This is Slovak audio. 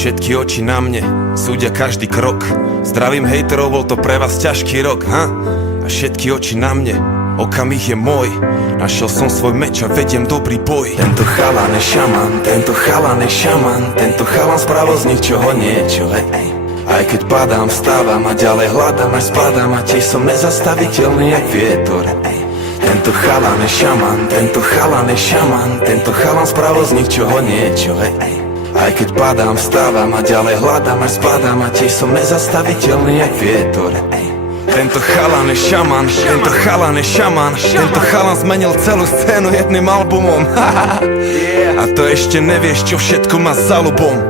Všetky oči na mne, súdia každý krok. Zdravím hejterov, bol to pre vás ťažký rok, ha? A všetky oči na mne, okamih je môj. Našiel som svoj meč a vediem dobrý boj. Tento chalan je šaman, tento chalan je šaman. Tento chalan spravil z ničoho niečo, Aj keď padám, vstávam a ďalej hľadám, aj spadám a tiež som nezastaviteľný jak vietor. Tento chalan je šaman, tento chalan je šaman. Tento chalan spravil z ničoho niečo, Aj keď padám, vstávam a ďalej hľadám, aj spadám a tiež som nezastaviteľný jak vietor. Tento chalan je šaman, tento chalan je šaman. Tento chalan zmenil celú scénu jedným albumom. A to ešte nevieš, čo všetko má za ľubom.